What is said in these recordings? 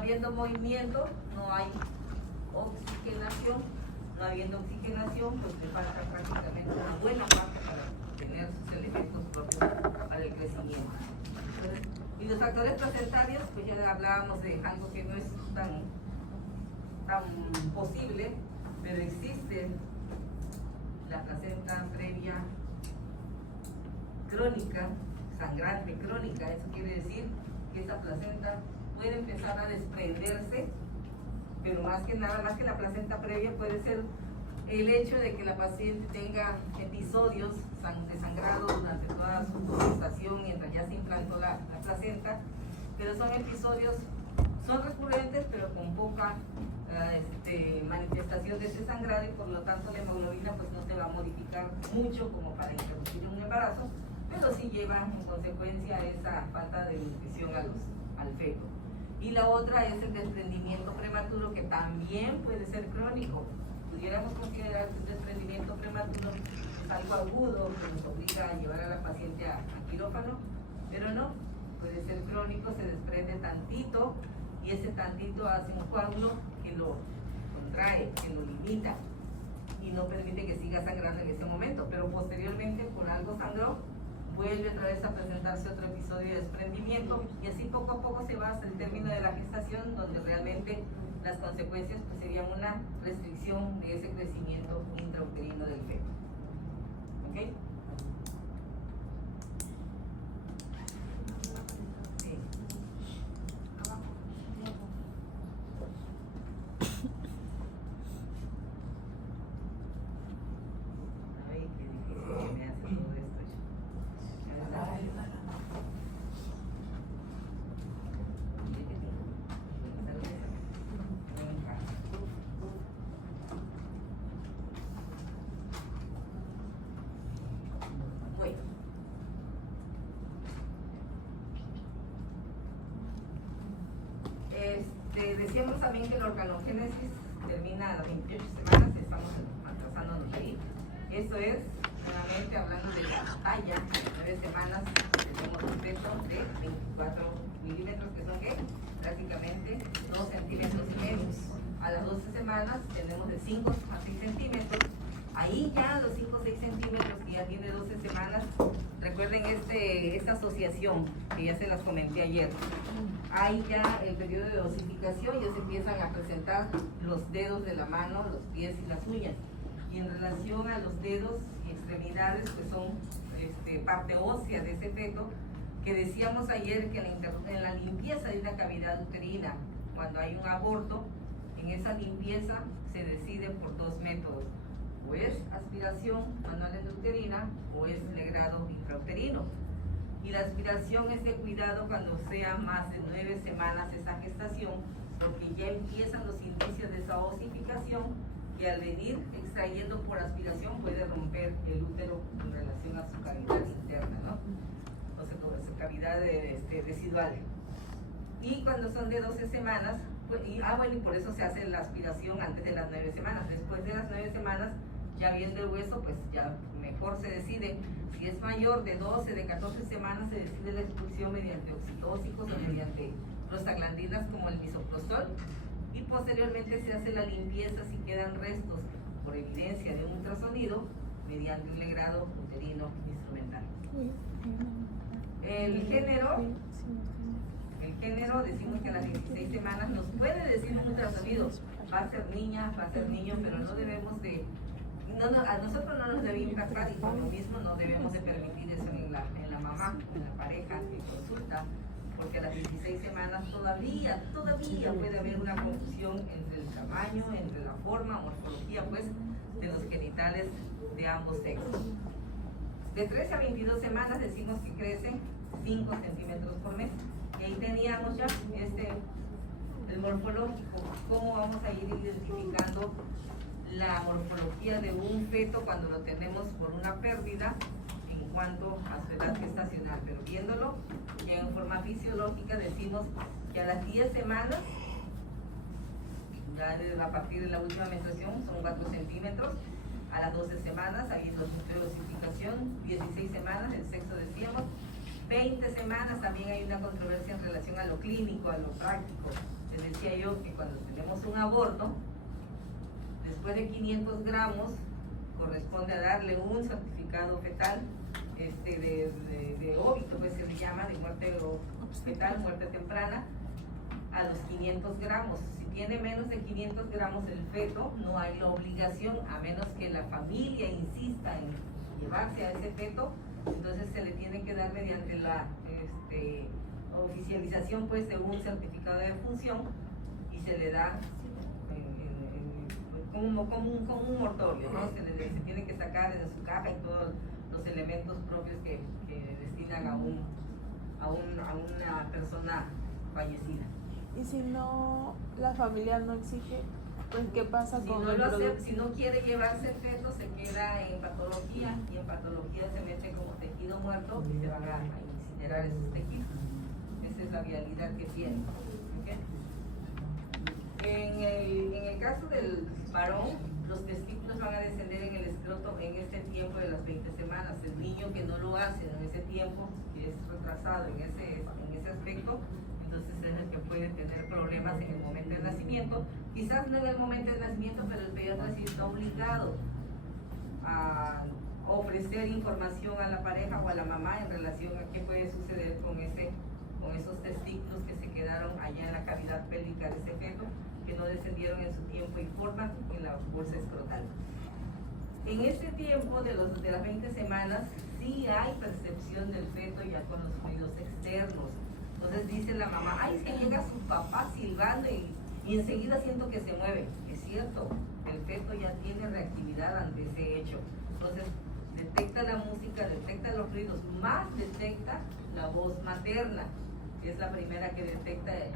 habiendo movimiento, no hay oxigenación. No habiendo oxigenación, pues le falta prácticamente una buena parte para tener sus elementos propios para el crecimiento. Entonces, y los factores placentarios, pues ya hablábamos de algo que no es tan posible, pero existe la placenta previa crónica, sangrante crónica. Eso quiere decir que esa placenta puede empezar a desprenderse, pero más que nada, más que la placenta previa, puede ser el hecho de que la paciente tenga episodios de sangrado durante toda su gestación mientras ya se implantó la placenta, pero son episodios, son recurrentes, pero con poca manifestación de ese sangrado, y por lo tanto la hemoglobina pues no se va a modificar mucho como para introducir un embarazo, pero sí lleva en consecuencia esa falta de nutrición al feto. Y la otra es el desprendimiento prematuro, que también puede ser crónico. Pudiéramos considerar que el desprendimiento prematuro es algo agudo que nos obliga a llevar a la paciente a quirófano, pero no, puede ser crónico, se desprende tantito y ese tantito hace un coágulo que lo contrae, que lo limita y no permite que siga sangrando en ese momento, pero posteriormente por algo sangró, vuelve otra vez a presentarse otro episodio de desprendimiento, y así poco a poco se va hasta el término de la gestación, donde realmente las consecuencias pues serían una restricción de ese crecimiento intrauterino del feto. ¿Ok? Sí. Ay, qué difícil que me hace todo esto. Decíamos también que la organogénesis termina a las 28 semanas, estamos atrasándonos ahí. Esto es, nuevamente hablando de la talla, de 9 semanas, tenemos un feto de 24 milímetros, que son ¿qué? Prácticamente 2 centímetros y medio. A las 12 semanas tenemos de 5 a 6 centímetros. Ahí ya los 5 o 6 centímetros que ya tiene 12 semanas, recuerden esta asociación que ya se las comenté ayer. Ahí ya el periodo de osificación, ya se empiezan a presentar los dedos de la mano, los pies y las uñas. Y en relación a los dedos y extremidades, que son parte ósea de ese feto, que decíamos ayer que en la limpieza de una cavidad uterina, cuando hay un aborto, en esa limpieza se decide por 2 métodos: o es aspiración manual endouterina o es legrado intrauterino. Y la aspiración es de cuidado cuando sea más de 9 semanas esa gestación, porque ya empiezan los indicios de esa osificación, y al venir extrayendo por aspiración puede romper el útero en relación a su cavidad interna, ¿no? O sea, toda su cavidad residual. Y cuando son de 12 semanas, pues, y por eso se hace la aspiración antes de las 9 semanas. Después de las 9 semanas, ya viendo el hueso, pues ya mejor se decide. Si es mayor de 12, de 14 semanas, se decide la expulsión mediante oxitóxicos o mediante prostaglandinas como el misoprostol, y posteriormente se hace la limpieza si quedan restos por evidencia de un ultrasonido mediante un legrado uterino instrumental. El género, decimos que a las 16 semanas nos puede decir un ultrasonido, va a ser niña, va a ser niño, pero no debemos de... a nosotros no nos debe impactar, y por lo mismo no debemos de permitir eso en la mamá, en la pareja que consulta, porque a las 16 semanas todavía puede haber una confusión entre el tamaño, entre la forma, morfología pues de los genitales de ambos sexos. De 13 a 22 semanas decimos que crecen 5 centímetros por mes, y ahí teníamos ya el morfológico, cómo vamos a ir identificando la morfología de un feto cuando lo tenemos por una pérdida en cuanto a su edad gestacional. Pero viéndolo ya en forma fisiológica, decimos que a las 10 semanas, ya a partir de la última menstruación, son 4 centímetros. A las 12 semanas hay los núcleos de osificación, 16 semanas el sexo, decíamos. 20 semanas también hay una controversia en relación a lo clínico, a lo práctico. les decía yo que cuando tenemos un aborto, después de 500 gramos, corresponde a darle un certificado fetal de óbito, pues se le llama, de muerte fetal, muerte temprana, a los 500 gramos. Si tiene menos de 500 gramos el feto, no hay la obligación, a menos que la familia insista en llevarse a ese feto, entonces se le tiene que dar mediante la oficialización pues de un certificado de defunción y se le da como un mortorio, ¿no? Se tiene que sacar de su caja y todos los elementos propios que destinan a una persona fallecida. Y si no, la familia no exige, pues ¿qué pasa con el producto? Si no quiere llevarse el feto, se queda en patología, y en patología se mete como tejido muerto y se van a incinerar esos tejidos. Esa es la vialidad que tiene. ¿Okay? En el caso del varón, los testículos van a descender en el escroto en este tiempo de las 20 semanas. El niño que no lo hace en ese tiempo, que es retrasado en ese aspecto, entonces es el que puede tener problemas en el momento del nacimiento. Quizás no en el momento del nacimiento, pero el pediatra sí está obligado a ofrecer información a la pareja o a la mamá en relación a qué puede suceder con esos testículos que se quedaron allá en la cavidad pélvica de ese feto, que no descendieron en su tiempo y forma en la bolsa escrotal. En este tiempo de las 20 semanas sí hay percepción del feto ya con los fluidos externos. Entonces dice la mamá, ay, es que llega su papá silbando y enseguida siento que se mueve. Es cierto, el feto ya tiene reactividad ante ese hecho. Entonces detecta la música, detecta los ruidos, más detecta la voz materna, que es la primera que detecta e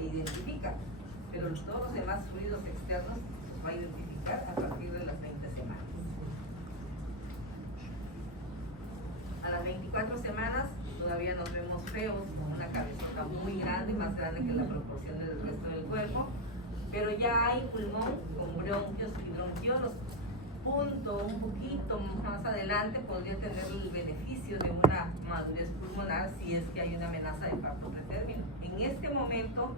identifica. Pero todos los demás ruidos externos los va a identificar a partir de las 20 semanas. A las 24 semanas todavía nos vemos feos, con una cabezota muy grande, más grande que la proporción del resto del cuerpo, pero ya hay pulmón con bronquios y bronquiolos. Un poquito más adelante podría tener el beneficio de una madurez pulmonar si es que hay una amenaza de parto pretérmino. En este momento,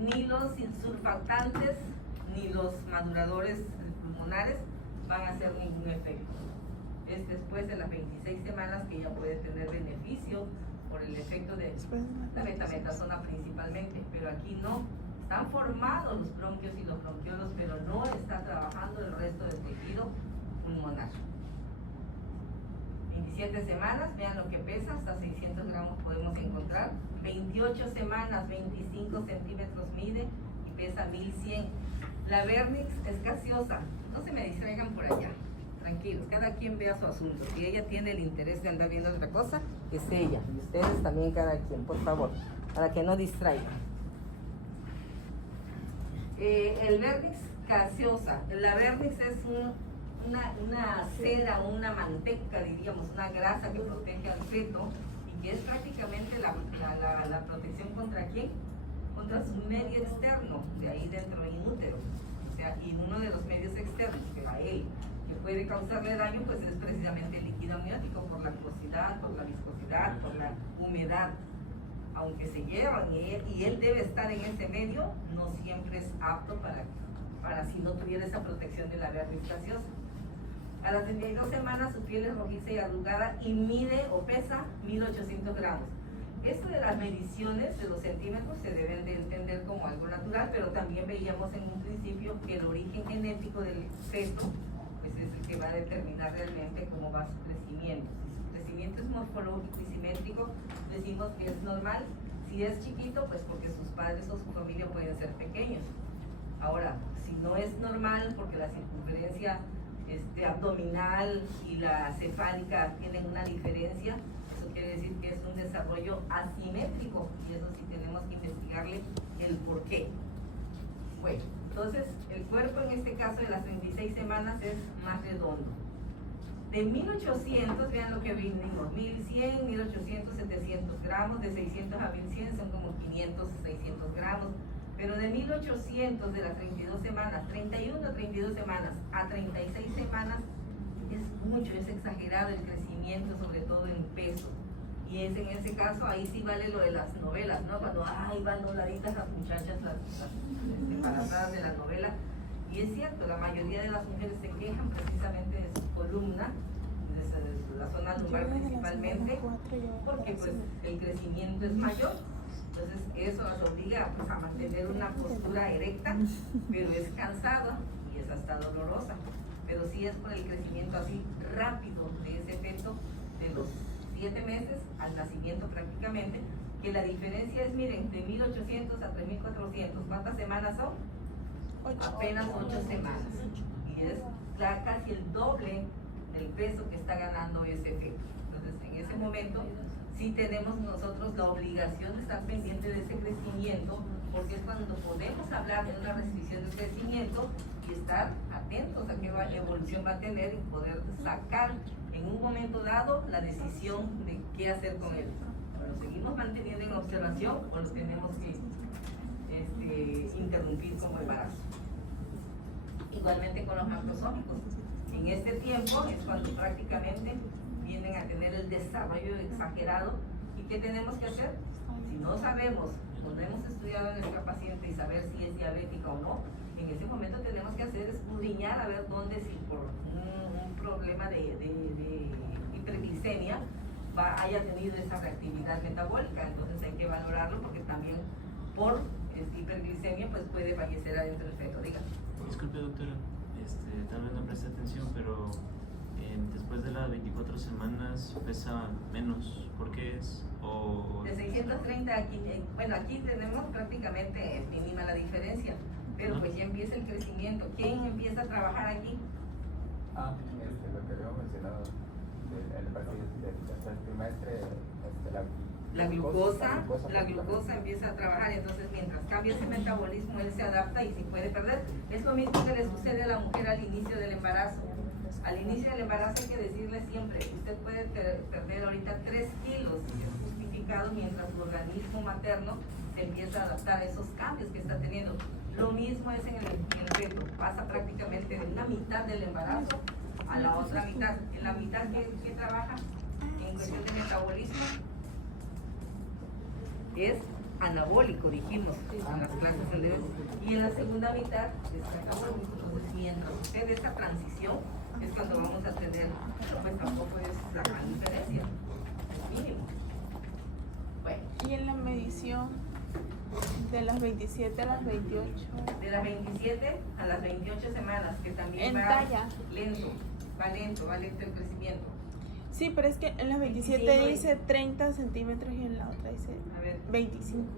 ni los surfactantes ni los maduradores pulmonares van a hacer ningún efecto. Es después de las 26 semanas que ya puede tener beneficio por el efecto de la betametasona principalmente, pero aquí no. Están formados los bronquios y los bronquiolos, pero no está trabajando el resto del tejido pulmonar. 27 semanas, vean lo que pesa, hasta 600 gramos podemos encontrar. 28 semanas, 25 centímetros mide y pesa 1100. La vernix es gaseosa, no se me distraigan por allá. Tranquilos, cada quien vea su asunto. Si ella tiene el interés de andar viendo otra cosa, es ella. Y ustedes también, cada quien, por favor, para que no distraigan. El vernix gaseosa. La vernix es una cera, una manteca, diríamos, una grasa que protege al feto y que es prácticamente la protección contra ¿quién? Contra su medio externo, de ahí dentro del útero. O sea, y uno de los medios externos que a él que puede causarle daño, pues es precisamente el líquido amniótico, por la acuosidad, por la viscosidad, por la humedad. Aunque se llevan y él debe estar en ese medio, no siempre es apto para si no tuviera esa protección de la vernix gaseosa. A las 32 semanas su piel es rojiza y arrugada y mide o pesa 1800 gramos. Esto de las mediciones de los centímetros se deben de entender como algo natural, pero también veíamos en un principio que el origen genético del feto pues es el que va a determinar realmente cómo va su crecimiento. Si su crecimiento es morfológico y simétrico, decimos que es normal. Si es chiquito, pues porque sus padres o su familia pueden ser pequeños. Ahora, si no es normal porque la circunferencia abdominal y la cefálica tienen una diferencia, eso quiere decir que es un desarrollo asimétrico y eso sí tenemos que investigarle el por qué. Bueno, entonces el cuerpo en este caso de las 36 semanas es más redondo. De 1800, vean lo que vimos, 1100, 1800, 700 gramos, de 600 a 1100 son como 500, 600 gramos. Pero de 1800 de las 32 semanas, 31, 32 semanas a 36 semanas, es mucho, es exagerado el crecimiento, sobre todo en peso. Y es en ese caso, ahí sí vale lo de las novelas, ¿no? Cuando, ay, van dobladitas las muchachas, las embarazadas de la novela. Y es cierto, la mayoría de las mujeres se quejan precisamente de su columna, de la zona lumbar principalmente, porque pues el crecimiento es mayor. Entonces eso las obliga pues, a mantener una postura erecta, pero es cansado y es hasta dolorosa. Pero sí es por el crecimiento así rápido de ese feto de los 7 meses al nacimiento prácticamente, que la diferencia es, miren, de 1800 a 3400. ¿Cuántas semanas son? Apenas 8 semanas. Y es casi el doble del peso que está ganando ese feto. Entonces, en ese momento, sí tenemos nosotros la obligación de estar pendiente de ese crecimiento, porque es cuando podemos hablar de una restricción del crecimiento y estar atentos a qué evolución va a tener y poder sacar en un momento dado la decisión de qué hacer con él. O lo seguimos manteniendo en observación o lo tenemos que interrumpir como embarazo. Igualmente con los macrosómicos. En este tiempo es cuando prácticamente vienen a tener el desarrollo exagerado. ¿Y qué tenemos que hacer? Si no sabemos, o no hemos estudiado a nuestra paciente y saber si es diabética o no, en ese momento tenemos que hacer escudriñar a ver dónde, si por un problema de hiperglicemia haya tenido esa reactividad metabólica. Entonces hay que valorarlo, porque también por hiperglicemia pues puede fallecer adentro del feto. Diga. Disculpe, doctora, tal vez no presté atención, pero después de las 24 semanas pesa menos. ¿Por qué es? De 630 aquí, bueno, aquí tenemos prácticamente mínima la diferencia, pero pues ya empieza el crecimiento. ¿Quién empieza a trabajar aquí? Lo que habíamos mencionado, el tercer trimestre, la glucosa empieza a trabajar. Entonces mientras cambia ese metabolismo, él se adapta y se puede perder. Es lo mismo que le sucede a la mujer al inicio del embarazo. Al inicio del embarazo hay que decirle siempre, usted puede perder ahorita 3 kilos, es justificado, mientras su organismo materno se empieza a adaptar a esos cambios que está teniendo. Lo mismo es en el feto, pasa prácticamente de una mitad del embarazo a la otra mitad. En la mitad que trabaja en cuestión de metabolismo es anabólico, dijimos en las clases anteriores, y en la segunda mitad es catabólico. Entonces mientras sucede esa transición es cuando vamos a tener, pues tampoco es la gran diferencia, es mínimo. Bueno. ¿Y en la medición de las 27 a las 28? De las 27 a las 28 semanas, que también en va talla. Va lento el crecimiento. Sí, pero es que en las 27 dice 30 centímetros y en la otra dice 25.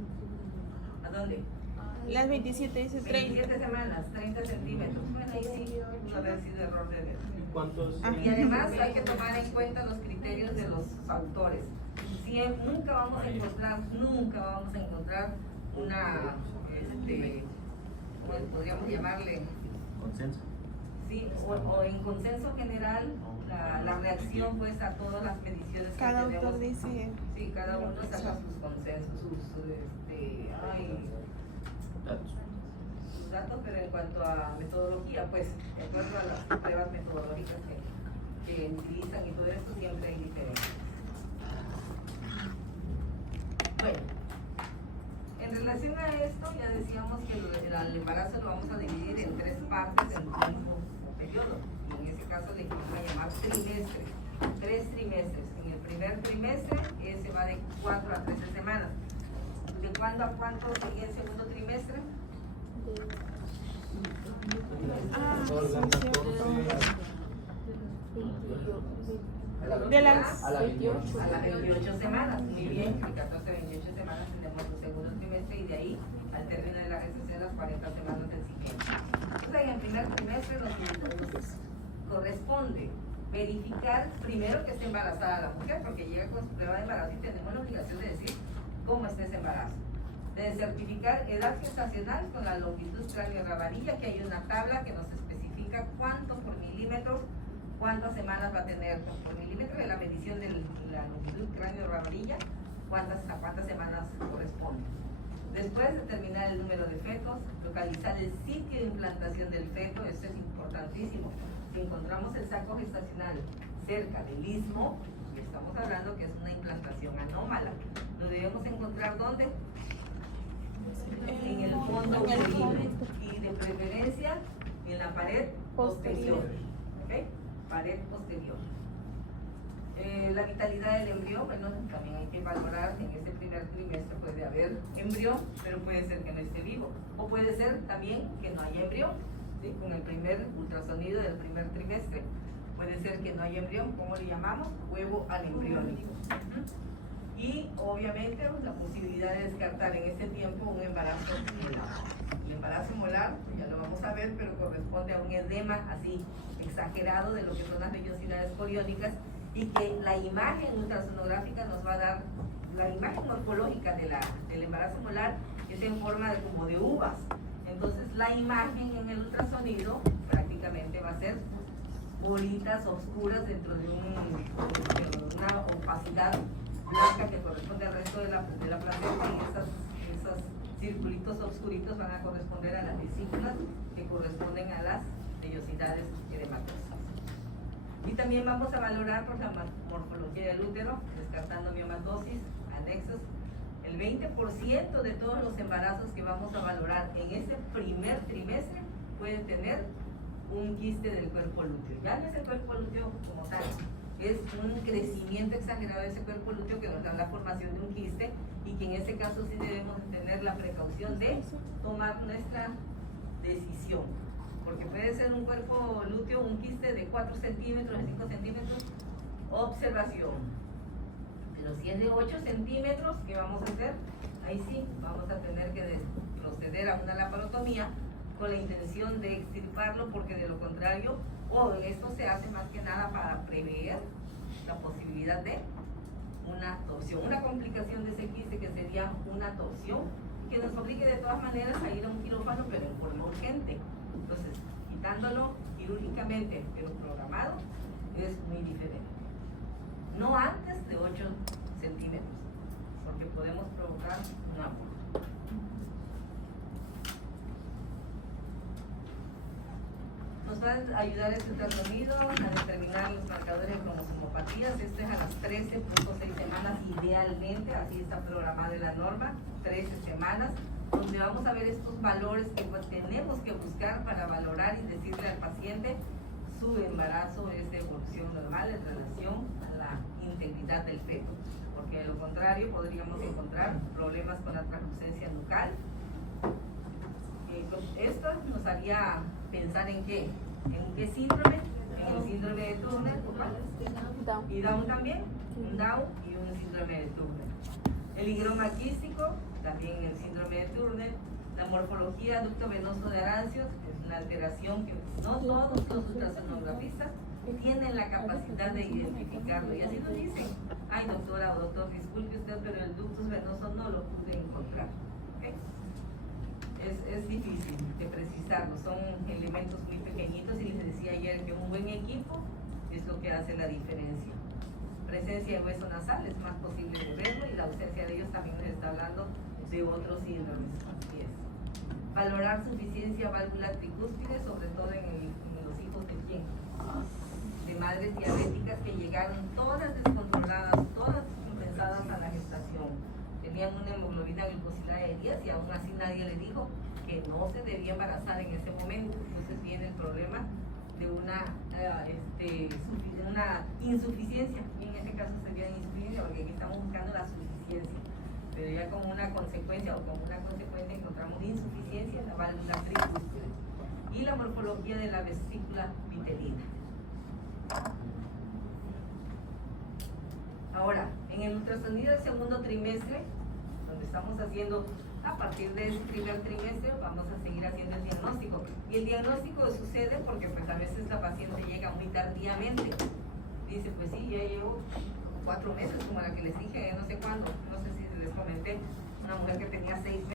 ¿A dónde? Las 27 dice 30. 27 semanas, 30 centímetros. Bueno, ahí sí pudo haber sido error de ver. ¿Cuántos? Y además hay que tomar en cuenta los criterios de los autores. Nunca vamos a encontrar una, ¿cómo podríamos llamarle? ¿Consenso? Sí, o en consenso general, la reacción pues a todas las mediciones que cada tenemos. autor dice. Sí, cada uno saca sus consensos, sus datos, pero en cuanto a metodología, pues, de acuerdo a las pruebas metodológicas que utilizan y todo esto, siempre hay diferencias. Bueno, en relación a esto, ya decíamos que el embarazo lo vamos a dividir en 3 partes en un mismo periodo. Y en ese caso le vamos a llamar trimestres, 3 trimestres. En el primer trimestre se va de 4 a 13 semanas. ¿De cuándo a cuánto sigue el segundo trimestre? De las a las 28. A las 28 semanas, muy bien, de 14 a 28 semanas tenemos el segundo trimestre, y de ahí, al término de la gestación, las 40 semanas del siguiente. Entonces, en el primer trimestre nos corresponde verificar primero que esté embarazada la mujer, porque llega con su prueba de embarazo y tenemos la obligación de decir cómo está ese embarazo. De certificar edad gestacional con la longitud cráneo-rabarilla, que hay una tabla que nos especifica cuánto por milímetros, cuántas semanas va a tener por milímetro de la medición de la longitud cráneo-rabarilla, a cuántas semanas corresponde. Después, determinar el número de fetos, localizar el sitio de implantación del feto. Esto es importantísimo. Si encontramos el saco gestacional cerca del istmo, estamos hablando que es una implantación anómala. Lo debemos encontrar ¿dónde? En el fondo En el uterino fondo. y de preferencia en la pared posterior. ¿Ok? Pared posterior. La vitalidad del embrión, bueno, también hay que valorar. En este primer trimestre puede haber embrión, pero puede ser que no esté vivo, o puede ser también que no haya embrión, ¿sí? Con el primer ultrasonido del primer trimestre puede ser que no haya embrión. ¿Cómo le llamamos? Huevo al embriónico. Y obviamente la posibilidad de descartar en este tiempo un embarazo molar. El embarazo molar, ya lo vamos a ver, pero corresponde a un edema así exagerado de lo que son las vellosidades coriónicas, y que la imagen ultrasonográfica nos va a dar, la imagen morfológica del embarazo molar es en forma de como de uvas. Entonces la imagen en el ultrasonido prácticamente va a ser bolitas oscuras dentro de una opacidad blanca que corresponde al resto de la placenta, y esos circulitos oscuritos van a corresponder a las vesículas que corresponden a las vellosidades edematosas. Y también vamos a valorar por la morfología del útero, descartando miomatosis, anexos. El 20% de todos los embarazos que vamos a valorar en ese primer trimestre pueden tener un quiste del cuerpo lúteo. Ya no es el cuerpo lúteo como tal, es un crecimiento exagerado de ese cuerpo lúteo que nos da la formación de un quiste, y que en ese caso sí debemos tener la precaución de tomar nuestra decisión, porque puede ser un cuerpo lúteo, un quiste de 4 centímetros, de 5 centímetros, observación. Pero si es de 8 centímetros, ¿qué vamos a hacer? Ahí sí, vamos a tener que proceder a una laparotomía con la intención de extirparlo, porque de lo contrario, esto se hace más que nada para prever la posibilidad de una torsión, una complicación de ese quiste que sería una torsión, que nos obligue de todas maneras a ir a un quirófano, pero en forma urgente. Entonces, quitándolo quirúrgicamente, pero programado, es muy diferente. No antes de 8 centímetros, porque podemos provocar un aborto. Nos va a ayudar este ultrasonido a determinar los marcadores de cromosomopatías. Esto es a las 13.6 semanas, idealmente, así está programada en la norma, 13 semanas, donde vamos a ver estos valores que pues tenemos que buscar para valorar y decirle al paciente su embarazo es de evolución normal en relación a la integridad del feto, porque de lo contrario podríamos encontrar problemas con la translucencia nucal. Esto nos haría pensar en qué síndrome, en el síndrome de Turner, y Down también, un Down y un síndrome de Turner. El higroma quístico, también el síndrome de Turner. La morfología ducto venoso de Arancios es una alteración que no todos los ultrasonografistas tienen la capacidad de identificarlo, y así nos dicen: ay, doctora o doctor, disculpe usted, pero el ductus venoso no lo pude encontrar. ¿Okay? Es difícil de precisarlo, son elementos muy pequeñitos, y les decía ayer que un buen equipo es lo que hace la diferencia. Presencia de hueso nasal es más posible de verlo, y la ausencia de ellos también nos está hablando de otros síndromes. Así es. Valorar suficiencia válvula tricúspide, sobre todo en los hijos de quién, de madres diabéticas que llegaron todas descontroladas, todas compensadas a la gestación. Tenían una hemoglobina glicosilada de 10 y aún así nadie le dijo que no se debía embarazar en ese momento. Entonces viene el problema de una insuficiencia, y en este caso sería insuficiencia, porque aquí estamos buscando la suficiencia, pero ya como una consecuencia encontramos insuficiencia en la válvula tricúspide. Y la morfología de la vesícula vitelina. Ahora, en el ultrasonido del segundo trimestre, donde estamos haciendo, a partir de ese primer trimestre, vamos a seguir haciendo el diagnóstico. Y el diagnóstico sucede porque pues a veces la paciente llega muy tardíamente. Dice, pues sí, ya llevo 4 meses, como la que les dije, no sé cuándo, no sé si les comenté, una mujer que tenía 6 meses.